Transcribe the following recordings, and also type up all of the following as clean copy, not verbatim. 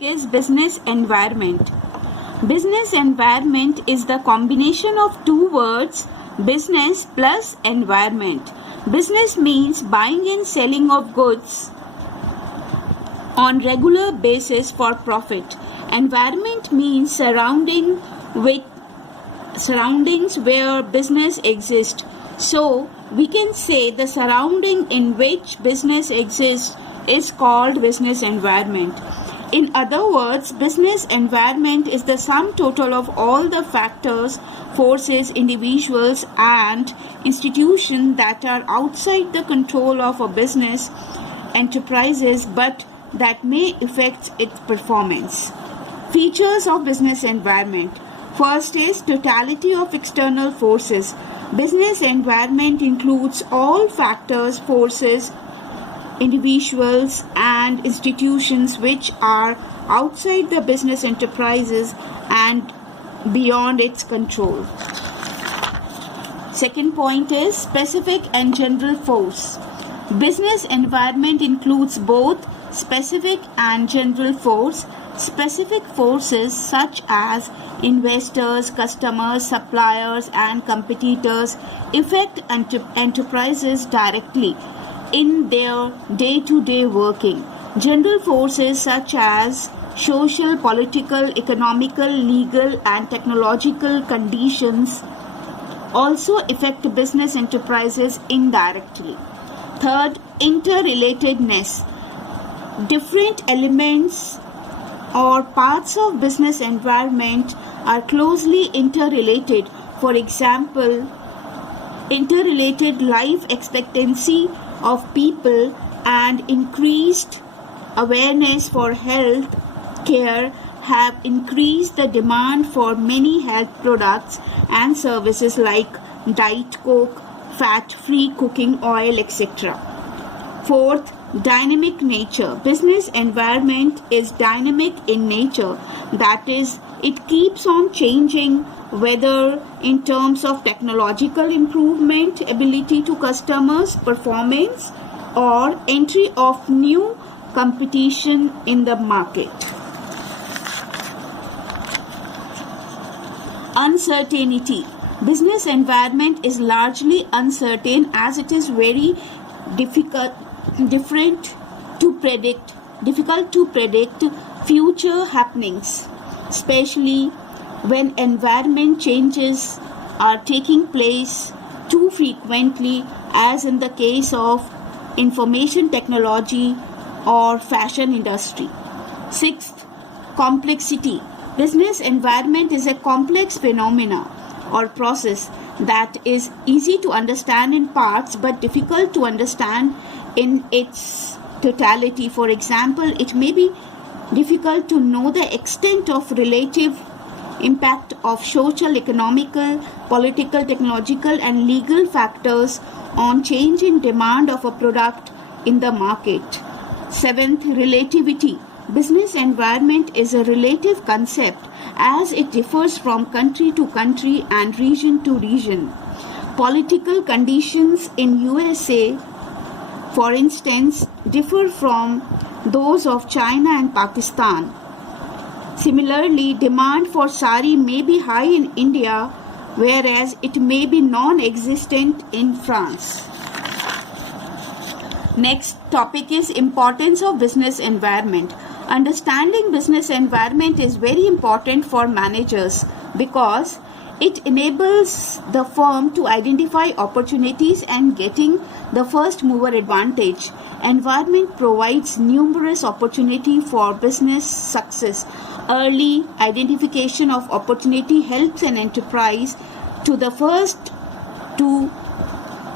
Is business environment. Business environment is the combination of two words, business plus environment. Business means buying and selling of goods on regular basis for profit. Environment means surroundings where business exists. So we can say the surrounding in which business exists is called business environment. In other words, business environment is the sum total of all the factors, forces, individuals and institutions that are outside the control of a business enterprises but that may affect its performance. Features of business environment. First is totality of external forces. Business environment includes all factors, forces, individuals and institutions which are outside the business enterprises and beyond its control. Second point is specific and general force. Business environment includes both specific and general force. Specific forces such as investors, customers, suppliers and competitors affect enterprises directly in their day-to-day working. General forces such as social, political, economical, legal and technological conditions also affect business enterprises indirectly. Third, interrelatedness. Different elements or parts of business environment are closely interrelated. For example, interrelated life expectancy of people and increased awareness for health care have increased the demand for many health products and services like Diet Coke, fat-free cooking oil, etc. Fourth, dynamic nature. Business environment is dynamic in nature. That is, it keeps on changing, whether in terms of technological improvement, ability to customers, performance, or entry of new competition in the market. Uncertainty. Business environment is largely uncertain as it is very difficult to predict future happenings, especially when environment changes are taking place too frequently, as in the case of information technology or fashion industry. Sixth, complexity. Business environment is a complex phenomena or process that is easy to understand in parts but difficult to understand in its totality. For example, it may be difficult to know the extent of relative impact of social, economical, political, technological and legal factors on change in demand of a product in the market. Seventh, relativity. Business environment is a relative concept as it differs from country to country and region to region. Political conditions in USA, for instance, differ from those of China and Pakistan. Similarly, demand for sari may be high in India, whereas it may be non-existent in France. Next topic is importance of business environment. Understanding business environment is very important for managers because it enables the firm to identify opportunities and getting the first mover advantage. Environment provides numerous opportunities for business success. Early identification of opportunity helps an enterprise to the first to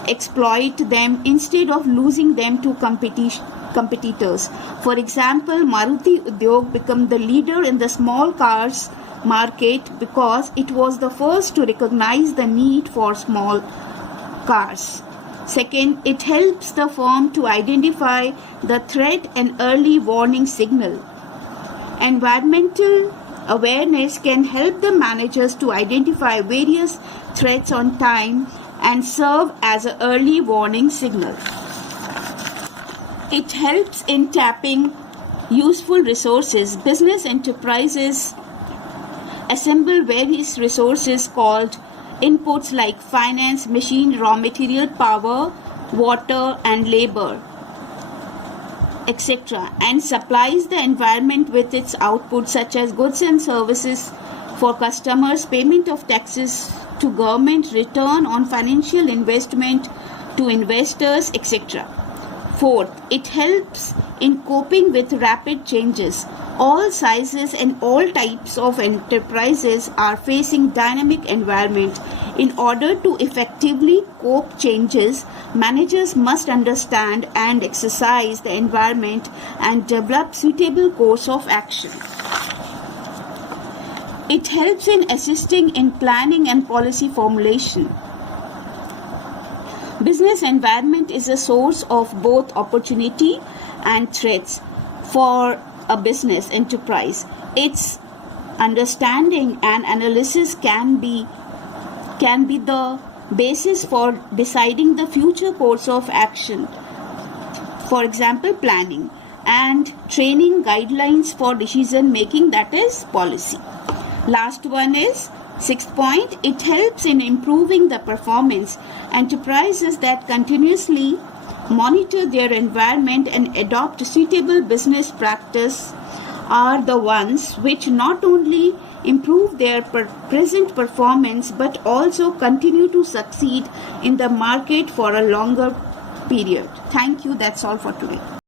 exploit them instead of losing them to competitors. For example, Maruti Udyog became the leader in the small cars market because it was the first to recognize the need for small cars. Second, it helps the firm to identify the threat and early warning signal. Environmental awareness can help the managers to identify various threats on time and serve as an early warning signal. It helps in tapping useful resources. Business enterprises assemble various resources called inputs like finance, machine, raw material, power, water and labor, etc., and supplies the environment with its outputs such as goods and services for customers, payment of taxes to government, return on financial investment to investors, etc. Fourth, it helps in coping with rapid changes. All sizes and all types of enterprises are facing dynamic environment. In order to effectively cope changes, managers must understand and exercise the environment and develop suitable course of action. It helps in assisting in planning and policy formulation. Business environment is a source of both opportunity and threats for a business enterprise. Its understanding and analysis can be the basis for deciding the future course of action. For example, planning and training guidelines for decision making, that is policy. Last one is sixth point, it helps in improving the performance. Enterprises that continuously monitor their environment and adopt suitable business practice are the ones which not only improve their present performance but also continue to succeed in the market for a longer period. Thank you. That's all for today.